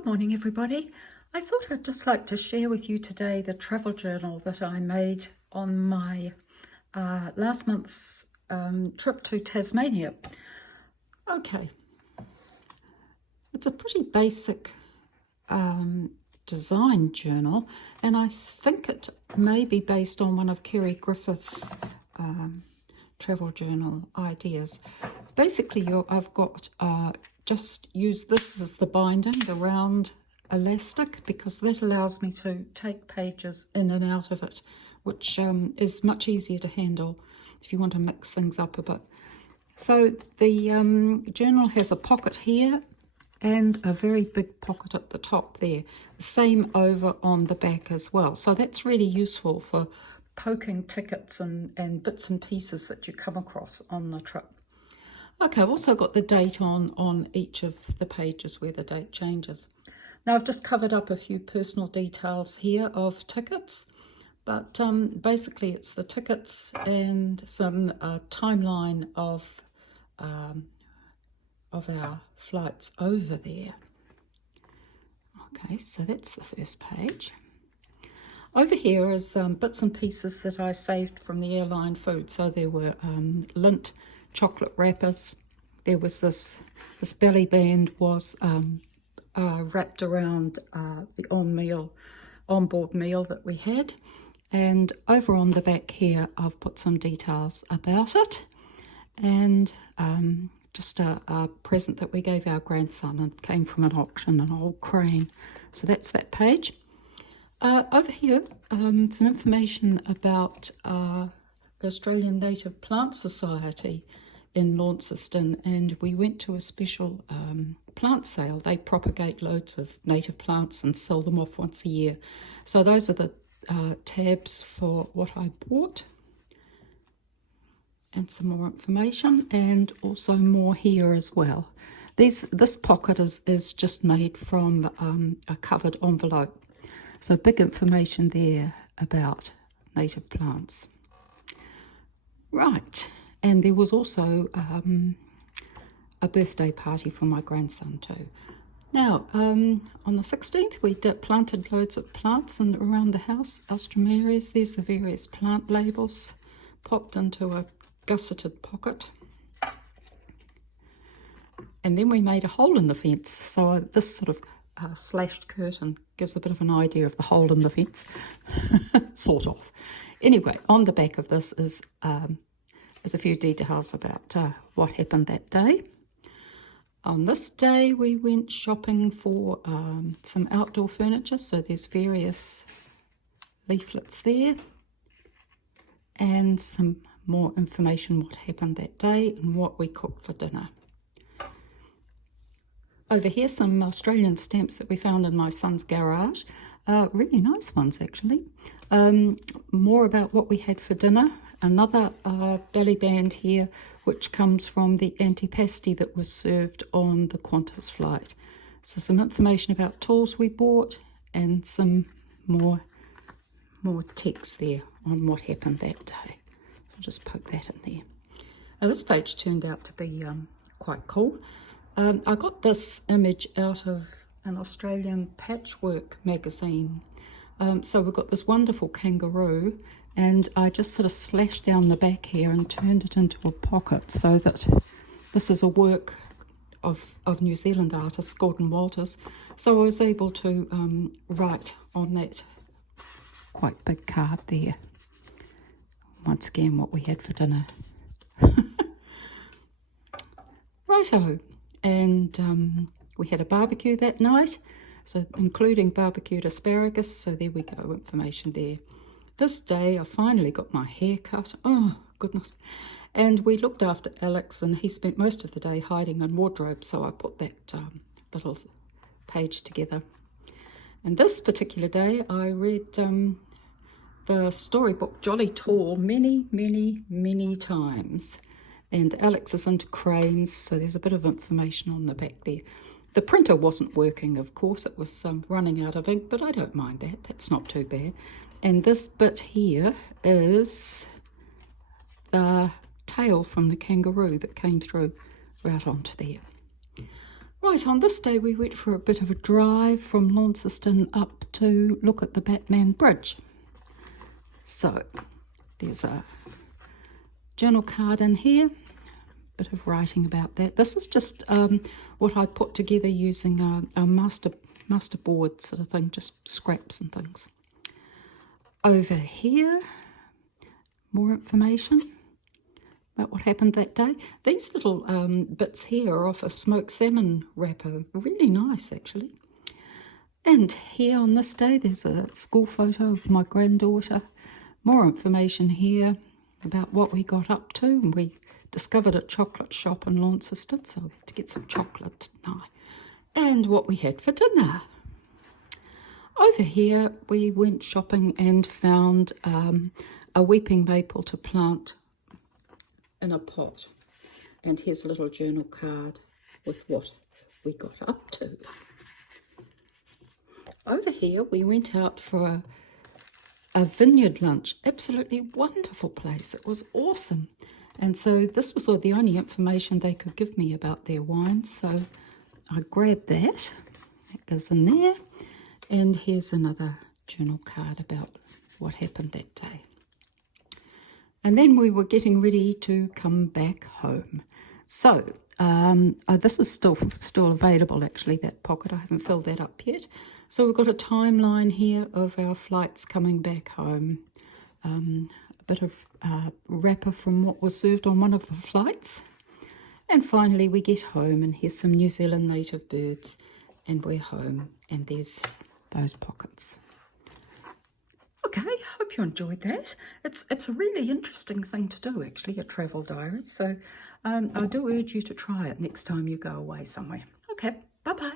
Good morning, everybody. I thought I'd just like to share with you today the travel journal that I made on my last month's trip to Tasmania. Okay, it's a pretty basic design journal, and I think it may be based on one of Kerry Griffith's travel journal ideas. Basically, I've got just use this as the binding, the round elastic, because that allows me to take pages in and out of it, which is much easier to handle if you want to mix things up a bit. So the journal has a pocket here and a very big pocket at the top there. The same over on the back as well. So that's really useful for poking tickets and bits and pieces that you come across on the trip. Okay, I've also got the date on each of the pages where the date changes. Now I've just covered up a few personal details here of tickets, but basically it's the tickets and some timeline of our flights over there. Okay, so that's the first page. Over here is bits and pieces that I saved from the airline food. So there were Lindt chocolate wrappers. There was this belly band was wrapped around the on-board meal that we had. And over on the back here, I've put some details about it. And just a present that we gave our grandson, and it came from an auction, an old crane. So that's that page. Over here, some information about the Australian Native Plant Society in Launceston, and we went to a special plant sale. They propagate loads of native plants and sell them off once a year. So those are the tabs for what I bought, and some more information, and also more here as well. This pocket is just made from a covered envelope. So big information there about native plants. Right, and there was also a birthday party for my grandson too. Now, on the 16th, we planted loads of plants around the house, Alstromerias. There's the various plant labels, popped into a gusseted pocket. And then we made a hole in the fence. So this sort of slashed curtain gives a bit of an idea of the hole in the fence, sort of. Anyway, on the back of this is a few details about what happened that day. On this day, we went shopping for some outdoor furniture. So there's various leaflets there, and some more information what happened that day and what we cooked for dinner. Over here, some Australian stamps that we found in my son's garage. Really nice ones, actually. More about what we had for dinner. Another belly band here, which comes from the antipasti that was served on the Qantas flight. So some information about tools we bought, and some more text there on what happened that day. So I'll just poke that in there. Now this page turned out to be quite cool. I got this image out of an Australian patchwork magazine. So we've got this wonderful kangaroo, and I just sort of slashed down the back here and turned it into a pocket, so that this is a work of New Zealand artist Gordon Walters. So I was able to write on that quite big card there, once again, what we had for dinner. Righto. And we had a barbecue that night, so including barbecued asparagus. So there we go, information there. This day I finally got my hair cut. Oh goodness. And we looked after Alex, and he spent most of the day hiding in wardrobe, so I put that little page together. And this particular day I read the storybook Jolly Tall many times. And Alex is into cranes, so there's a bit of information on the back there. The printer wasn't working, of course. It was running out of ink, but I don't mind that. That's not too bad. And this bit here is the tail from the kangaroo that came through right onto there. Right, on this day we went for a bit of a drive from Launceston up to look at the Batman Bridge. So there's a journal card in here, bit of writing about that. This is just what I put together using a master board sort of thing, just scraps and things. Over here, more information about what happened that day. These little bits here are off a smoked salmon wrapper, really nice actually. And here on this day there's a school photo of my granddaughter. More information here about what we got up to, and we discovered a chocolate shop in Launceston, so we had to get some chocolate tonight. And what we had for dinner. Over here we went shopping and found a weeping maple to plant in a pot. And here's a little journal card with what we got up to. Over here we went out for a vineyard lunch. Absolutely wonderful place. It was awesome. And so this was all the only information they could give me about their wine. So I grabbed that. That goes in there. And here's another journal card about what happened that day. And then we were getting ready to come back home. So this is still available actually, that pocket. I haven't filled that up yet. So we've got a timeline here of our flights coming back home. A bit of wrapper from what was served on one of the flights. And finally we get home, and here's some New Zealand native birds, and we're home, and there's those pockets. Okay, hope you enjoyed that. It's a really interesting thing to do actually, a travel diary. So I do urge you to try it next time you go away somewhere. Okay, bye-bye.